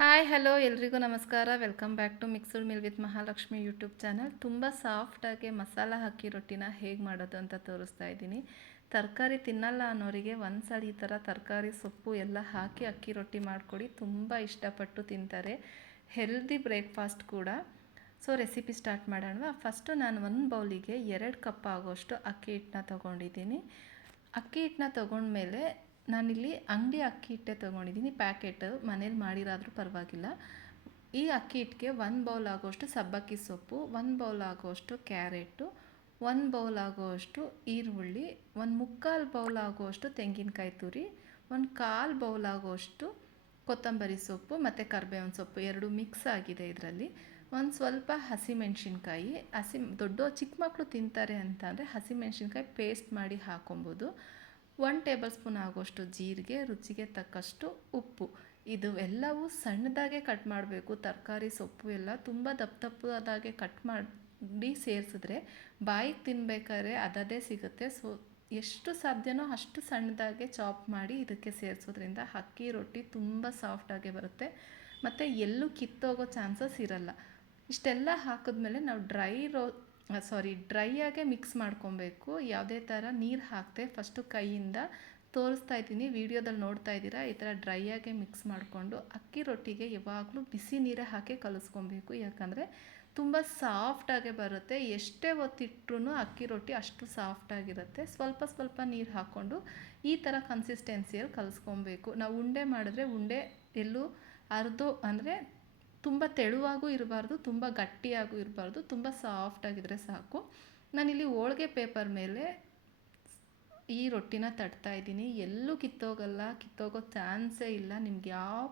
Hi hello ಎಲ್ರಿಗೂ ನಮಸ್ಕಾರ. Welcome back to mixed meal with Mahalakshmi YouTube channel ತುಂಬ ಸಾಫ್ಟಾಗಿ ಮಸಾಲ ಹಾಕಿ ರೊಟ್ಟಿನ ಹೇಗೆ ಮಾಡೋದು ಅಂತ ತೋರಿಸ್ತಾ ಇದ್ದೀನಿ. ತರಕಾರಿ ತಿನ್ನಲ್ಲ ಅನ್ನೋರಿಗೆ ಒಂದ್ಸಲ ಈ ಥರ ತರಕಾರಿ, ಸೊಪ್ಪು ಎಲ್ಲ ಹಾಕಿ ಅಕ್ಕಿ ರೊಟ್ಟಿ ಮಾಡಿಕೊಡಿ. ತುಂಬ ಇಷ್ಟಪಟ್ಟು ತಿಂತಾರೆ. ಹೆಲ್ದಿ ಬ್ರೇಕ್ಫಾಸ್ಟ್ ಕೂಡ. ಸೊ ರೆಸಿಪಿ ಸ್ಟಾರ್ಟ್ ಮಾಡೋಣ ಫಸ್ಟು ನಾನು ಒಂದು ಬೌಲಿಗೆ ಎರಡು ಕಪ್ ಆಗೋಷ್ಟು ಅಕ್ಕಿ ಹಿಟ್ಟನ್ನ ತೊಗೊಂಡಿದ್ದೀನಿ. ಅಕ್ಕಿ ಹಿಟ್ಟನ್ನ ತೊಗೊಂಡ್ಮೇಲೆ ನಾನಿಲ್ಲಿ ಅಂಗಡಿ ಅಕ್ಕಿ ಹಿಟ್ಟೆ ತೊಗೊಂಡಿದ್ದೀನಿ. ಪ್ಯಾಕೆಟ್ ಮನೇಲಿ ಮಾಡಿರಾದರೂ ಪರವಾಗಿಲ್ಲ. ಈ ಅಕ್ಕಿ ಹಿಟ್ಟಿಗೆ ಒಂದು ಬೌಲ್ ಆಗೋಷ್ಟು ಸಬ್ಬಕ್ಕಿ ಸೊಪ್ಪು, ಒಂದು ಬೌಲ್ ಆಗೋಷ್ಟು ಕ್ಯಾರೆಟು, ಒಂದು ಬೌಲ್ ಆಗೋಷ್ಟು ಈರುಳ್ಳಿ, ಒಂದು ಮುಕ್ಕಾಲು ಬೌಲ್ ಆಗೋಷ್ಟು ತೆಂಗಿನಕಾಯಿ ತುರಿ, ಒಂದು ಕಾಲು ಬೌಲ್ ಆಗೋಷ್ಟು ಕೊತ್ತಂಬರಿ ಸೊಪ್ಪು ಮತ್ತು ಕರ್ಬೇವಿನ ಸೊಪ್ಪು ಎರಡು ಮಿಕ್ಸ್ ಆಗಿದೆ ಇದರಲ್ಲಿ. ಒಂದು ಸ್ವಲ್ಪ ಹಸಿಮೆಣ್ಸಿನ್ಕಾಯಿ, ಹಸಿ ದೊಡ್ಡ ಚಿಕ್ಕ ಮಕ್ಕಳು ತಿಂತಾರೆ ಅಂತ ಅಂದರೆ ಹಸಿಮೆಣ್ಸಿನ್ಕಾಯಿ ಪೇಸ್ಟ್ ಮಾಡಿ ಹಾಕೊಬೋದು. ಒನ್ ಟೇಬಲ್ ಸ್ಪೂನ್ ಆಗೋಷ್ಟು ಜೀರಿಗೆ, ರುಚಿಗೆ ತಕ್ಕಷ್ಟು ಉಪ್ಪು. ಇದು ಎಲ್ಲವೂ ಸಣ್ಣದಾಗೆ ಕಟ್ ಮಾಡಬೇಕು. ತರಕಾರಿ, ಸೊಪ್ಪು ಎಲ್ಲ ತುಂಬ ದಪ್ಪ ದಪ್ಪದಾಗೆ ಕಟ್ ಮಾಡಿ ಸೇರಿಸಿದ್ರೆ ಬಾಯಿಗೆ ತಿನ್ಬೇಕಾದ್ರೆ ಅದದೇ ಸಿಗುತ್ತೆ. ಸೊ, ಎಷ್ಟು ಸಾಧ್ಯನೋ ಅಷ್ಟು ಸಣ್ಣದಾಗೆ ಚಾಪ್ ಮಾಡಿ ಇದಕ್ಕೆ ಸೇರಿಸೋದ್ರಿಂದ ಅಕ್ಕಿ, ರೊಟ್ಟಿ ತುಂಬ ಸಾಫ್ಟಾಗೆ ಬರುತ್ತೆ. ಮತ್ತು ಎಲ್ಲೂ ಕಿತ್ತೋಗೋ ಚಾನ್ಸಸ್ ಇರಲ್ಲ. ಇಷ್ಟೆಲ್ಲ ಹಾಕಿದ್ಮೇಲೆ ನಾವು ಡ್ರೈ ರೋ ಸಾರಿ ಡ್ರೈಯಾಗೆ ಮಿಕ್ಸ್ ಮಾಡ್ಕೊಬೇಕು. ಯಾವುದೇ ಥರ ನೀರು ಹಾಕದೆ ಫಸ್ಟು ಕೈಯಿಂದ ತೋರಿಸ್ತಾ ಇದ್ದೀನಿ. ವೀಡಿಯೋದಲ್ಲಿ ನೋಡ್ತಾ ಇದ್ದೀರಾ? ಈ ಥರ ಡ್ರೈಯಾಗೆ ಮಿಕ್ಸ್ ಮಾಡಿಕೊಂಡು ಅಕ್ಕಿ ರೊಟ್ಟಿಗೆ ಯಾವಾಗಲೂ ಬಿಸಿ ನೀರೇ ಹಾಕಿ ಕಲಿಸ್ಕೊಬೇಕು. ಯಾಕಂದರೆ ತುಂಬ ಸಾಫ್ಟಾಗೆ ಬರುತ್ತೆ. ಎಷ್ಟೇ ಹೊತ್ತಿಟ್ರೂ ಅಕ್ಕಿ ರೊಟ್ಟಿ ಅಷ್ಟು ಸಾಫ್ಟಾಗಿರುತ್ತೆ ಸ್ವಲ್ಪ ಸ್ವಲ್ಪ ನೀರು ಹಾಕ್ಕೊಂಡು ಈ ಥರ ಕನ್ಸಿಸ್ಟೆನ್ಸಿಯಲ್ಲಿ ಕಲಿಸ್ಕೊಬೇಕು. ನಾವು ಉಂಡೆ ಮಾಡಿದ್ರೆ ಉಂಡೆ ಎಲ್ಲೂ ಅರ್ಧೋ ಅಂದರೆ ತುಂಬ ತೆಳುವಾಗೂ ಇರಬಾರ್ದು, ತುಂಬ ಗಟ್ಟಿಯಾಗೂ ಇರಬಾರ್ದು, ತುಂಬ ಸಾಫ್ಟಾಗಿದ್ದರೆ ಸಾಕು. ನಾನಿಲ್ಲಿ ಹೋಳಿಗೆ ಪೇಪರ್ ಮೇಲೆ ಈ ರೊಟ್ಟಿನ ತಟ್ತಾ ಇದ್ದೀನಿ. ಎಲ್ಲೂ ಕಿತ್ತೋಗಲ್ಲ, ಕಿತ್ತೋಗೋ ಚಾನ್ಸೇ ಇಲ್ಲ. ನಿಮ್ಗೆ ಯಾವ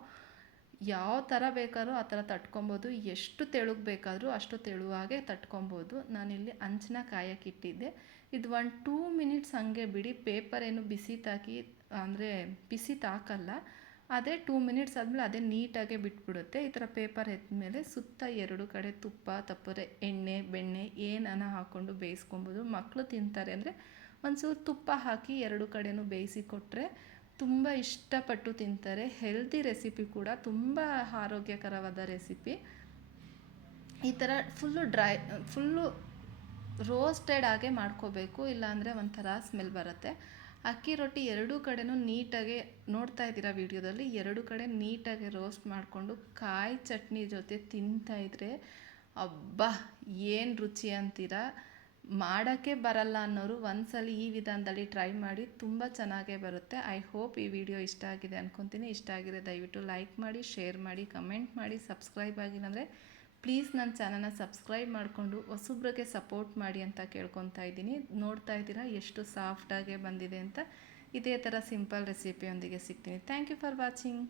ಯಾವ ಥರ ಬೇಕಾದ್ರೂ ಆ ಥರ ತಟ್ಕೊಬೋದು. ಎಷ್ಟು ತೆಳುಗೆ ಬೇಕಾದರೂ ಅಷ್ಟು ತೆಳುವಾಗೆ ತಟ್ಕೊಬೋದು. ನಾನಿಲ್ಲಿ ಅಂಚನ ಕಾಯಕ್ಕಿಟ್ಟಿದ್ದೆ ಇದು ಒಂದು ಟೂ ಮಿನಿಟ್ಸ್ ಹಂಗೆ ಬಿಡಿ. ಪೇಪರ್ ಏನು ಬಿಸಿ ತಾಕಿ, ಅಂದರೆ ಬಿಸಿ ತಾಕಲ್ಲ. ಅದೇ ಟೂ ಮಿನಿಟ್ಸ್ ಆದಮೇಲೆ ಅದೇ ನೀಟಾಗೆ ಬಿಟ್ಬಿಡುತ್ತೆ. ಈ ಥರ ಪೇಪರ್ ಮೇಲೆ ಸುತ್ತ ಎರಡು ಕಡೆ ತುಪ್ಪ ತಪ್ಪರೆ ಎಣ್ಣೆ, ಬೆಣ್ಣೆ ಏನನ್ನ ಹಾಕ್ಕೊಂಡು ಬೇಯಿಸ್ಕೊಬೋದು. ಮಕ್ಕಳು ತಿಂತಾರೆ ಅಂದರೆ ಒಂಚೂರು ತುಪ್ಪ ಹಾಕಿ ಎರಡು ಕಡೆನೂ ಬೇಯಿಸಿ ಕೊಟ್ಟರೆ ತುಂಬ ಇಷ್ಟಪಟ್ಟು ತಿಂತಾರೆ. ಹೆಲ್ದಿ ರೆಸಿಪಿ ಕೂಡ ತುಂಬ ಆರೋಗ್ಯಕರವಾದ ರೆಸಿಪಿ ಈ ಥರ ಫುಲ್ಲು ಡ್ರೈ ಫುಲ್ಲು ರೋಸ್ಟೆಡ್ ಆಗೇ ಮಾಡ್ಕೋಬೇಕು. ಇಲ್ಲಾಂದರೆ ಒಂಥರ ಸ್ಮೆಲ್ ಬರುತ್ತೆ. ಅಕ್ಕಿ ರೊಟ್ಟಿ ಎರಡೂ ಕಡೆನೂ ನೀಟಾಗಿ ನೋಡ್ತಾ ಇದ್ದೀರಾ ವಿಡಿಯೋದಲ್ಲಿ? ಎರಡು ಕಡೆ ನೀಟಾಗಿ ರೋಸ್ಟ್ ಮಾಡಿಕೊಂಡು ಕಾಯಿ ಚಟ್ನಿ ಜೊತೆ ತಿಂತಾಯಿದ್ರೆ ಅಬ್ಬಾ, ಏನು ರುಚಿ ಅಂತೀರಾ? ಮಾಡೋಕ್ಕೆ ಬರಲ್ಲ ಅನ್ನೋರು ಒಂದ್ಸಲ ಈ ವಿಧಾನದಲ್ಲಿ ಟ್ರೈ ಮಾಡಿ ತುಂಬ ಚೆನ್ನಾಗೇ ಬರುತ್ತೆ. ಐ ಹೋಪ್ ಈ ವಿಡಿಯೋ ಇಷ್ಟ ಆಗಿದೆ ಅಂದ್ಕೊತೀನಿ ಇಷ್ಟ ಆಗಿದೆ ದಯವಿಟ್ಟು ಲೈಕ್ ಮಾಡಿ ಶೇರ್ ಮಾಡಿ ಕಮೆಂಟ್ ಮಾಡಿ ಸಬ್ಸ್ಕ್ರೈಬ್ ಆಗಿಲ್ಲ ಅಂದರೆ ಪ್ಲೀಸ್ ನನ್ನ ಚಾನಲ್ನ ಸಬ್ಸ್ಕ್ರೈಬ್ ಮಾಡಿಕೊಂಡು ಹೊಸಬ್ರಿಗೆ ಸಪೋರ್ಟ್ ಮಾಡಿ ಅಂತ ಕೇಳ್ಕೊತಾ ಇದ್ದೀನಿ. ನೋಡ್ತಾ ಇದ್ದೀರಾ ಎಷ್ಟು ಸಾಫ್ಟಾಗೆ ಬಂದಿದೆ ಅಂತ. ಇದೇ ಥರ ಸಿಂಪಲ್ ರೆಸಿಪಿಯೊಂದಿಗೆ ಸಿಗ್ತೀನಿ. Thank you for watching